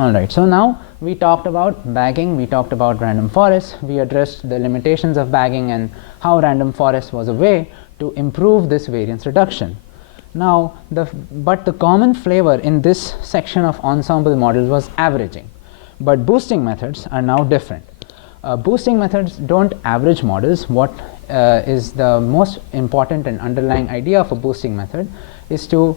Alright, so now we talked about bagging, we talked about random forests, we addressed the limitations of bagging and how random forest was a way to improve this variance reduction. Now, but the common flavor in this section of ensemble models was averaging, but boosting methods are now different. Boosting methods don't average models. What is the most important and underlying idea of a boosting method is to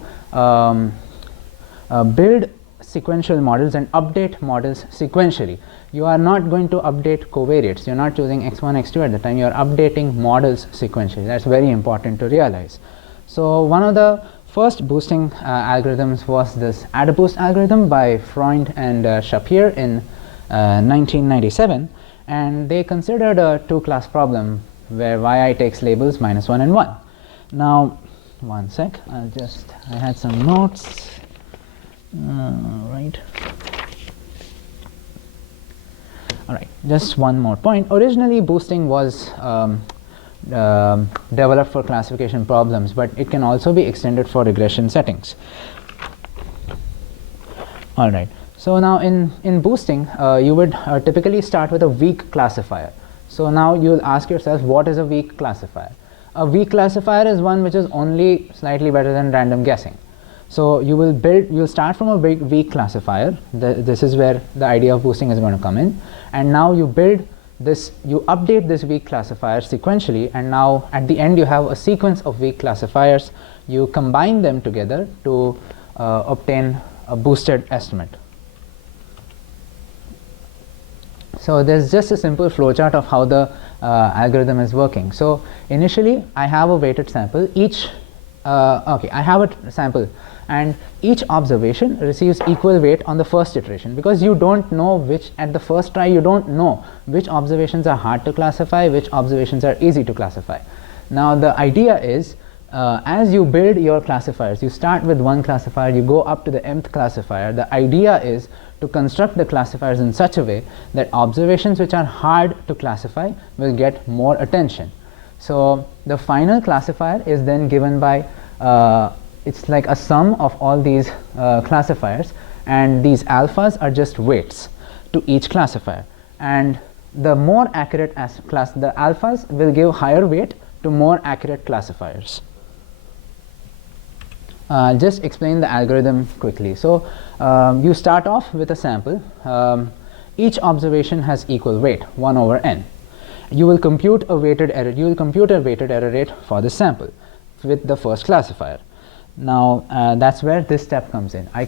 build sequential models and update models sequentially. You are not going to update covariates. You're not choosing x1, x2 at the time. You're updating models sequentially. That's very important to realize. So one of the first boosting algorithms was this Adaboost algorithm by Freund and Shapir in 1997, and they considered a two-class problem where yi takes labels -1 and 1. Now, one sec, I had some notes. Right. All right, just one more point. Originally, boosting was developed for classification problems, but it can also be extended for regression settings. All right. So now in boosting, you would typically start with a weak classifier. So now you'll ask yourself, what is a weak classifier? A weak classifier is one which is only slightly better than random guessing. So you'll start from a weak classifier. This is where the idea of boosting is going to come in. And now you update this weak classifier sequentially, and now at the end you have a sequence of weak classifiers. You combine them together to obtain a boosted estimate. So there's just a simple flowchart of how the algorithm is working. So initially I have a weighted sample. I have a sample, and each observation receives equal weight on the first iteration, because you don't know at the first try you don't know which observations are hard to classify, which observations are easy to classify. Now the idea is, as you build your classifiers, you start with one classifier, you go up to the mth classifier. The idea is to construct the classifiers in such a way that observations which are hard to classify will get more attention. So the final classifier is then given by, it's like a sum of all these classifiers, and these alphas are just weights to each classifier. And the more accurate the alphas will give higher weight to more accurate classifiers. Just explain the algorithm quickly. So you start off with a sample. Each observation has equal weight, 1 over n. You will compute a weighted error. You will compute a weighted error rate for this sample with the first classifier. Now that's where this step comes in. I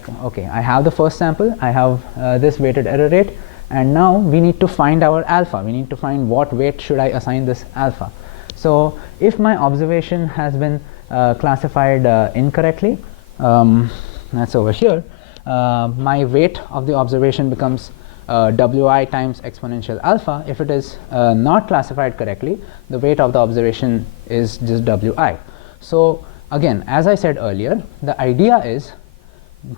have the first sample. I have this weighted error rate, and now we need to find our alpha. We need to find what weight should I assign this alpha. So if my observation has been classified incorrectly, that's over here, my weight of the observation becomes wi times exponential alpha. If it is not classified correctly, the weight of the observation is just wi. So again, as I said earlier, the idea is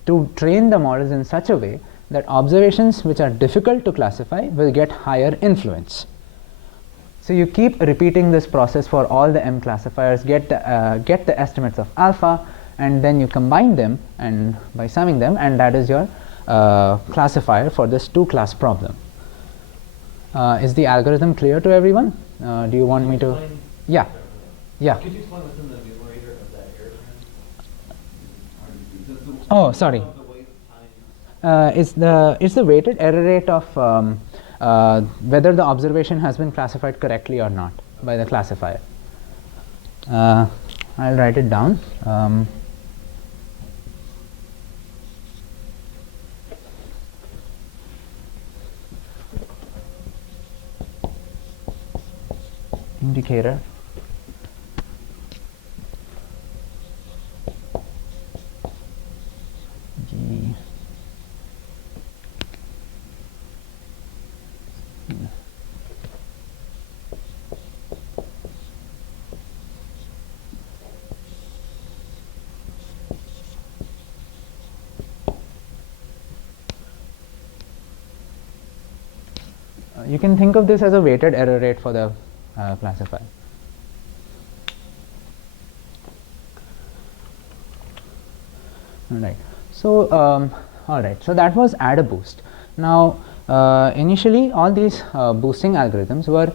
to train the models in such a way that observations which are difficult to classify will get higher influence. So you keep repeating this process for all the m classifiers, get the estimates of alpha, and then you combine them and by summing them, and that is your classifier for this two-class problem. Is the algorithm clear to everyone? Do you want me to? Yeah. Could you explain what's in the numerator of that error trend? Oh, sorry. It's the weighted error rate of whether the observation has been classified correctly or not by the classifier. I'll write it down. Indicator. G. You can think of this as a weighted error rate for the classifier. All right. So that was Adaboost. Now, initially all these boosting algorithms were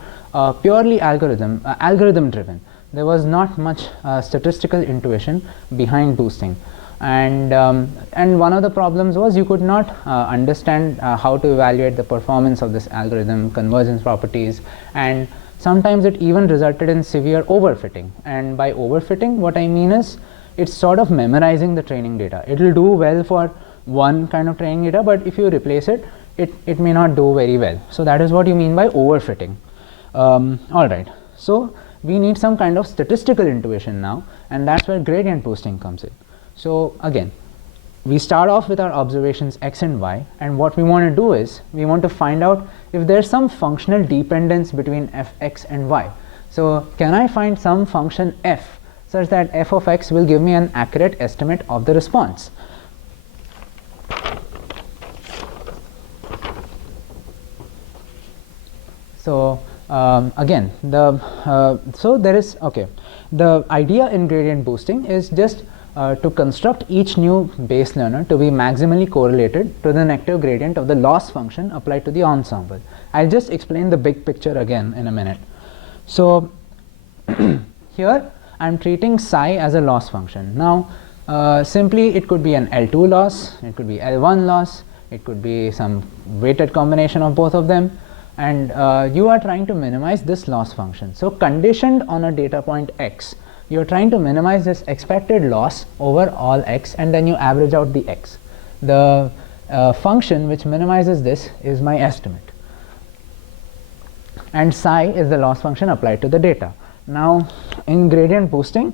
purely algorithm driven. There was not much statistical intuition behind boosting, and one of the problems was you could not understand how to evaluate the performance of this algorithm, convergence properties, and sometimes it even resulted in severe overfitting. And by overfitting, what I mean is it's sort of memorizing the training data. It will do well for one kind of training data, but if you replace it, it may not do very well. So that is what you mean by overfitting. All right, so we need some kind of statistical intuition now, and that's where gradient boosting comes in. So again, we start off with our observations x and y, and what we want to do is we want to find out if there's some functional dependence between f(x) and y. So can I find some function f such that f of x will give me an accurate estimate of the response? So again, the idea in gradient boosting is just to construct each new base learner to be maximally correlated to the negative gradient of the loss function applied to the ensemble. I'll just explain the big picture again in a minute. So here I'm treating psi as a loss function. Now simply it could be an L2 loss, it could be L1 loss, it could be some weighted combination of both of them, and you are trying to minimize this loss function. So conditioned on a data point x, you are trying to minimize this expected loss over all x, and then you average out the x. The function which minimizes this is my estimate, and psi is the loss function applied to the data. Now in gradient boosting,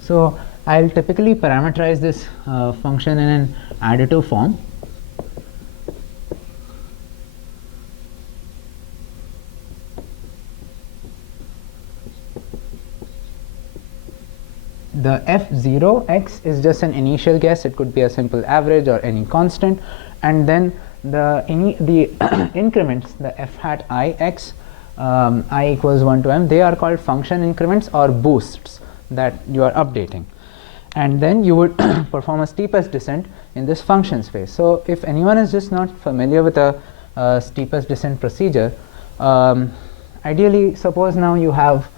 so I'll typically parameterize this function in an additive form. The f0x is just an initial guess. It could be a simple average or any constant, and then the increments, the f hat I x, I equals 1 to m, they are called function increments or boosts that you are updating, and then you would perform a steepest descent in this function space. So if anyone is just not familiar with a steepest descent procedure, ideally suppose now you have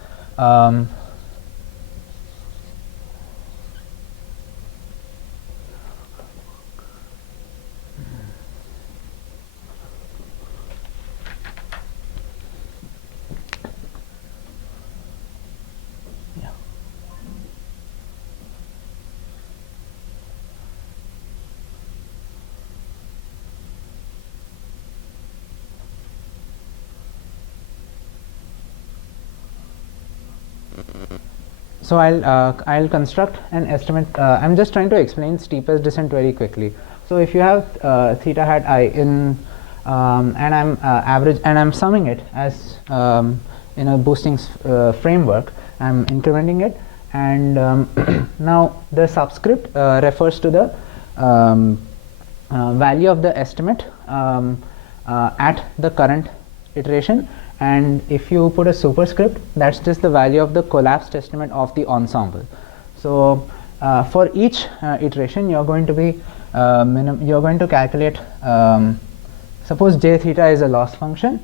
so I'll construct an estimate. I'm just trying to explain steepest descent very quickly. So if you have theta hat I in and I'm summing it as in a boosting framework, I'm incrementing it, and now the subscript refers to the value of the estimate at the current iteration, and if you put a superscript, that's just the value of the collapsed estimate of the ensemble. So for each iteration, you're going to be you're going to calculate, suppose j theta is a loss function,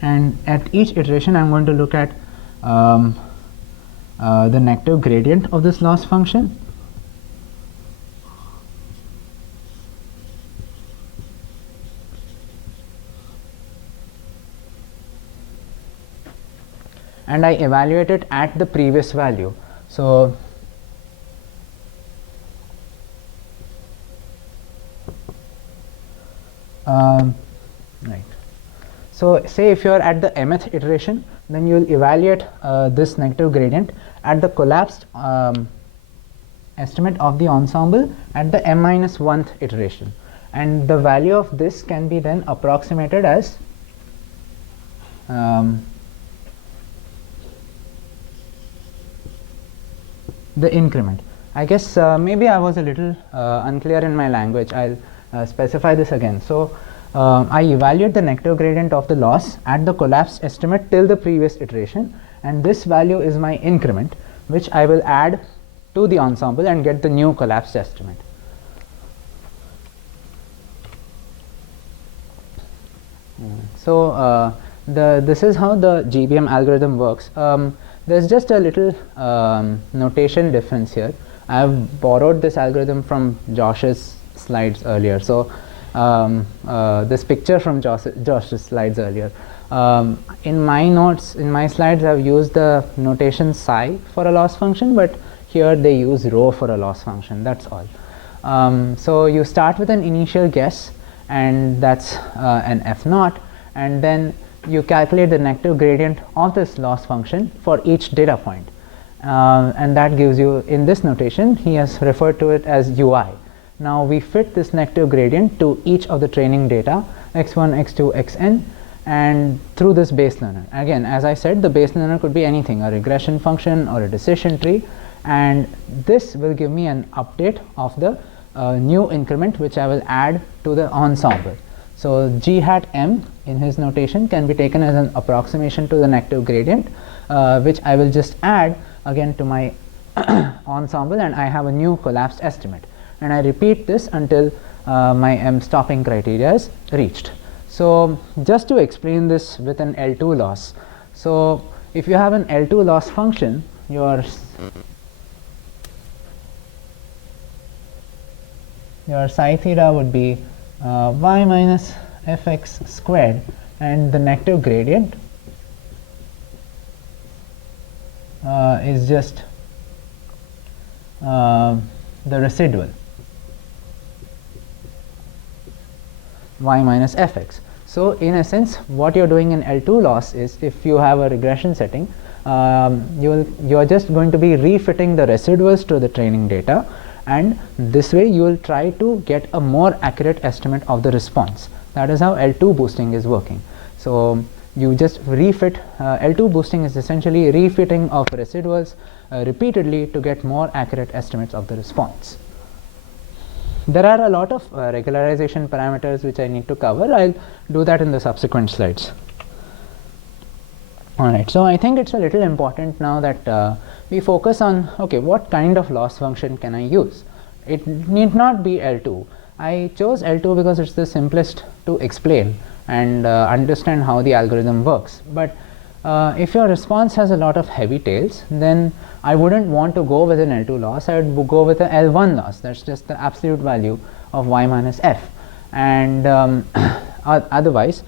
and at each iteration I'm going to look at the negative gradient of this loss function. And I evaluate it at the previous value. So right. So say if you are at the mth iteration, then you will evaluate this negative gradient at the collapsed estimate of the ensemble at the m minus 1th iteration, and the value of this can be then approximated as the increment. I guess maybe I was a little unclear in my language. I'll specify this again. So I evaluate the negative gradient of the loss at the collapsed estimate till the previous iteration, and this value is my increment, which I will add to the ensemble and get the new collapsed estimate. So this is how the GBM algorithm works. There's just a little notation difference here. I have borrowed this algorithm from Josh's slides earlier. So this picture from Josh's slides earlier. In my notes, in my slides, I've used the notation psi for a loss function, but here they use rho for a loss function. That's all. So you start with an initial guess, and that's an f naught, and then you calculate the negative gradient of this loss function for each data point, and that gives you, in this notation, he has referred to it as ui. Now we fit this negative gradient to each of the training data, x1, x2, xn, and through this base learner. Again, as I said, the base learner could be anything, a regression function or a decision tree, and this will give me an update of the new increment, which I will add to the ensemble. So g hat m in his notation can be taken as an approximation to the negative gradient, which I will just add again to my ensemble, and I have a new collapsed estimate. And I repeat this until my m stopping criteria is reached. So just to explain this with an L2 loss. So if you have an L2 loss function, your psi theta would be y minus fx squared, and the negative gradient is just the residual y minus fx. So in a sense, what you're doing in L2 loss is, if you have a regression setting, you're just going to be refitting the residuals to the training data, and this way you will try to get a more accurate estimate of the response. That is how L2 boosting is working. So you just refit. L2 boosting is essentially refitting of residuals repeatedly to get more accurate estimates of the response. There are a lot of regularization parameters which I need to cover. I'll do that in the subsequent slides. Alright, so I think it's a little important now that we focus on, okay, what kind of loss function can I use? It need not be L2. I chose L2 because it's the simplest to explain and understand how the algorithm works. But if your response has a lot of heavy tails, then I wouldn't want to go with an L2 loss. I would go with an L1 loss. That's just the absolute value of y minus f. And otherwise,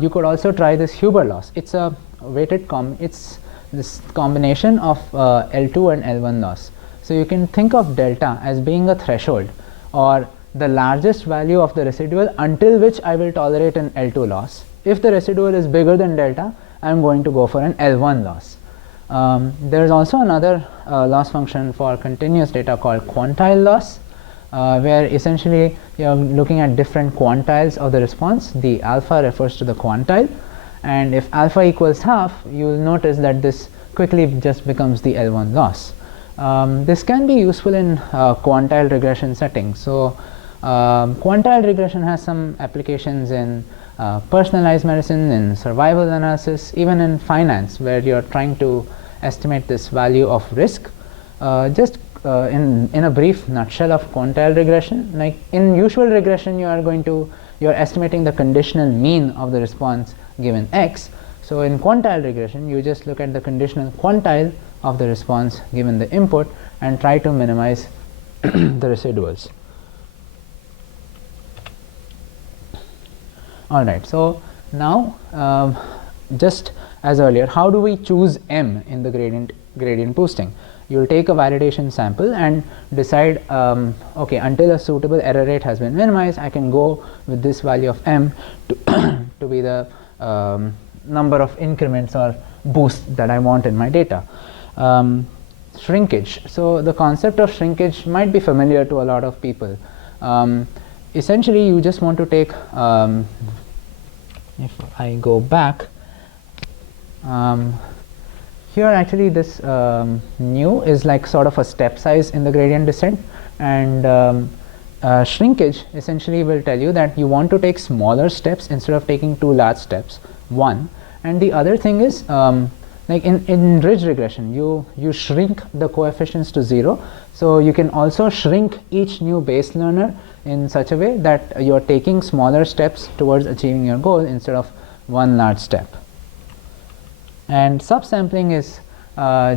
you could also try this Huber loss. It's a weighted it's this combination of L2 and L1 loss. So you can think of delta as being a threshold, or the largest value of the residual until which I will tolerate an L2 loss. If the residual is bigger than delta, I am going to go for an L1 loss. There is also another loss function for continuous data called quantile loss, where essentially you are looking at different quantiles of the response. The alpha refers to the quantile, and if alpha equals half, you will notice that this quickly just becomes the L1 loss. This can be useful in quantile regression settings. So quantile regression has some applications in personalized medicine, in survival analysis, even in finance, where you're trying to estimate this value of risk. Just in a brief nutshell of quantile regression, like in usual regression, you're estimating the conditional mean of the response given x. So in quantile regression, you just look at the conditional quantile of the response given the input and try to minimize the residuals. Alright, so now just as earlier, how do we choose m in the gradient boosting? You will take a validation sample and decide, okay, until a suitable error rate has been minimized, I can go with this value of m to be the number of increments or boosts that I want in my data. Shrinkage. So the concept of shrinkage might be familiar to a lot of people. Essentially, you just want to take, if I go back, here actually this nu is like sort of a step size in the gradient descent, and shrinkage essentially will tell you that you want to take smaller steps instead of taking two large steps, one. And the other thing is, like in ridge regression, you shrink the coefficients to 0. So you can also shrink each new base learner in such a way that you are taking smaller steps towards achieving your goal instead of one large step. And subsampling is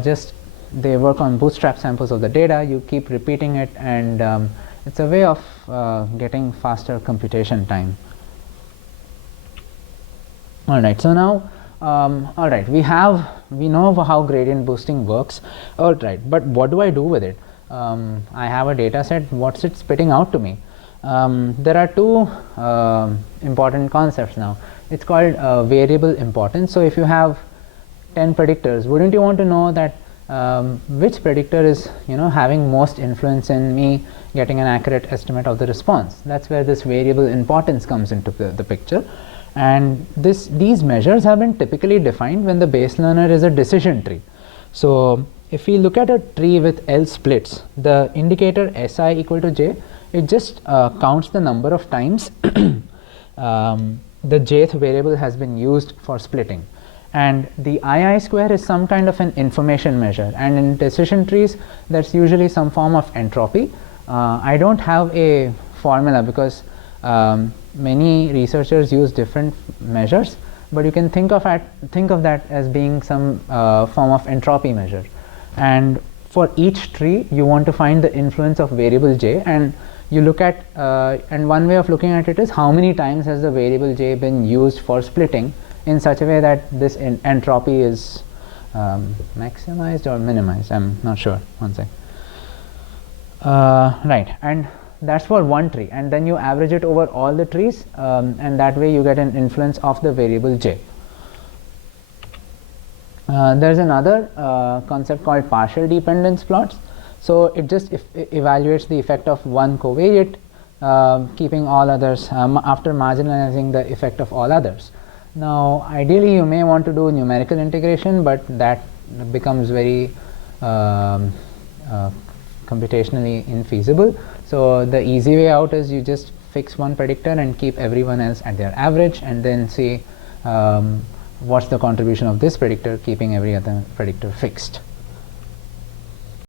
just they work on bootstrap samples of the data. You keep repeating it, and it's a way of getting faster computation time. All right, so now all right, we know how gradient boosting works. All right, but what do I do with it? I have a data set. What's it spitting out to me? There are two important concepts now. It's called variable importance. So if you have 10 predictors, wouldn't you want to know that which predictor is having most influence in me getting an accurate estimate of the response? That's where this variable importance comes into the picture. And these measures have been typically defined when the base learner is a decision tree. So if we look at a tree with L splits, the indicator Si equal to j, it just counts the number of times the jth variable has been used for splitting. And the II square is some kind of an information measure, and in decision trees that's usually some form of entropy. I don't have a formula because many researchers use different measures, but you can think of that as being some form of entropy measure. And for each tree, you want to find the influence of variable j, and you look at and one way of looking at it is how many times has the variable j been used for splitting in such a way that this entropy is maximized or minimized. I'm not sure. One sec. Right, and that's for one tree, and then you average it over all the trees, and that way you get an influence of the variable j. There's another concept called partial dependence plots. So it just evaluates the effect of one covariate, keeping all others after marginalizing the effect of all others. Now ideally you may want to do numerical integration, but that becomes very computationally infeasible. So the easy way out is you just fix one predictor and keep everyone else at their average, and then see what's the contribution of this predictor, keeping every other predictor fixed.